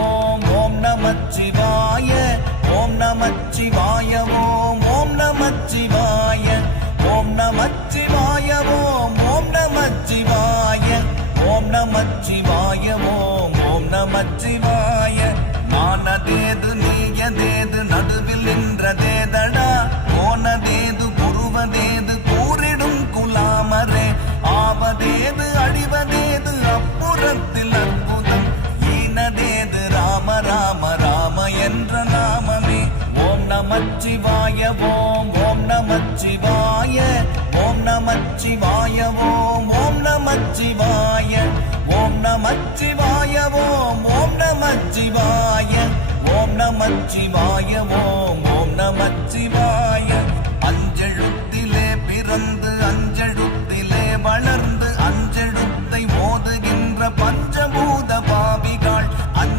ஓம் ஓம் நமச்சிவாய ஓம் நமச்சிவாய ஓம் ஓம் நமச்சிவாய ஓம் நமச்சிவாய ஓம் ஓம் நமச்சிவாய ஓம் நமச்சிவாய ஓம் ஓம் நமச்சிவாய நானதேது நீயதேது நடுவில் நின்றதேதடா போனதேது புருவதேது கூறிடும் குலாமரே ஆவதேது அழிவதேது அப்புறத்தில் அற்புதம் ஈனதேது ராம ராம ராம என்ற நாமமே ஓம் நமச்சிவாய ஓம் ஓம் நமச்சிவாய ஓம் நமச்சிவாய ஓம் ஓம் நமச்சிவாய ஓம் நமச்சிவாய ஓம் ஓம் நமச்சிவாய ஓம் நமச்சிவாய ஓம் ஓம் நமச்சிவாய